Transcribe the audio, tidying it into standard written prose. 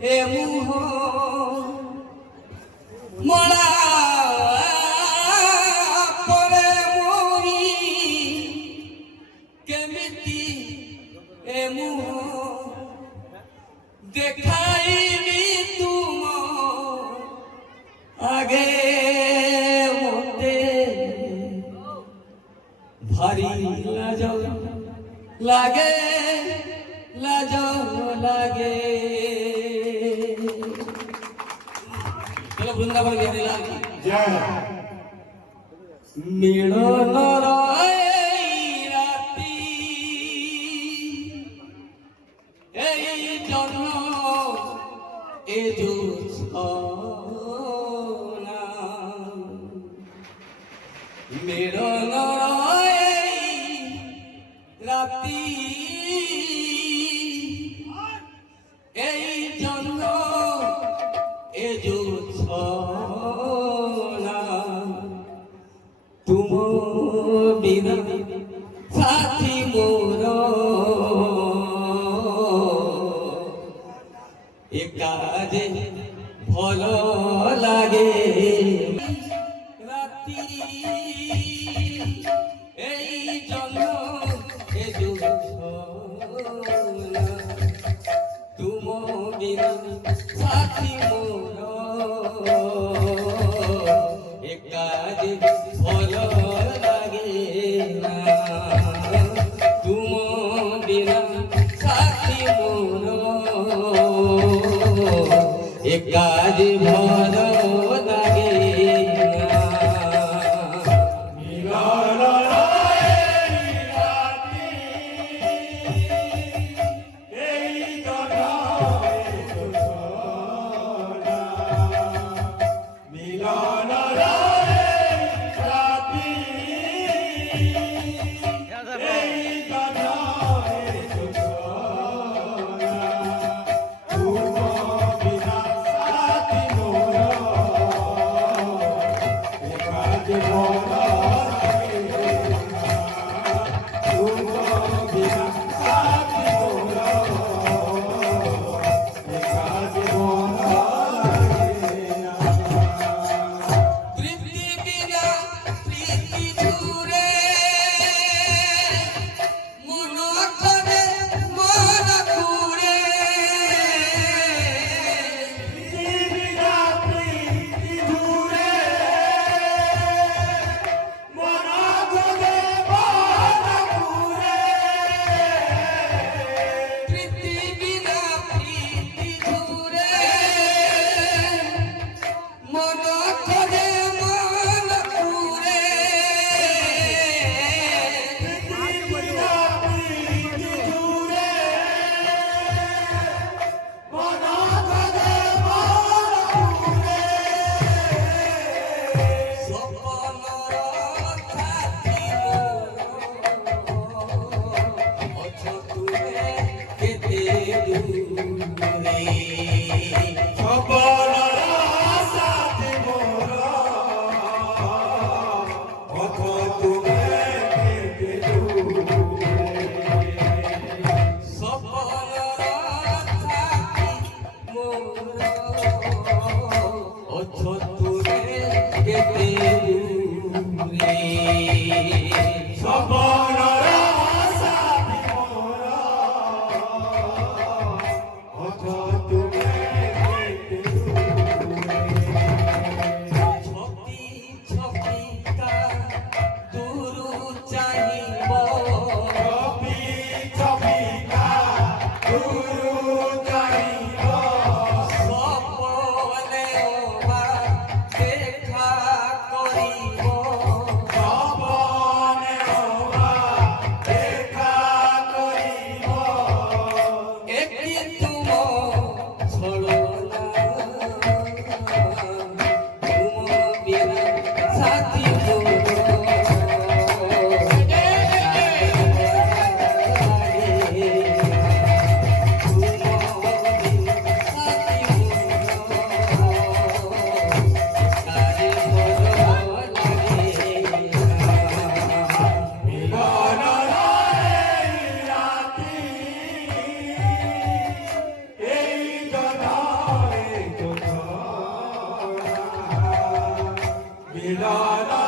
এ মুহ মরা পরে মরি কেমিতি এ মুহ দেখাইবি তুম আগে মতে ভারি লাজ লাগে লাজ লাগে চলো বৃন্দাবন গিয়ে দিলাম মিলন রাতি এই জন্য এ জোছনা মিলন রাতি এই জন্য এ জোছনা তুম বিনা সাথী মোর এ কাজে ভাল লাগে রাতি এই জন্য এ জোছনা তুম বিনা সাথী মোর এ কাজে ভাল লাগে না তুম বিনা সাথী মোর এ কাজে ভাল লাগে না লা লা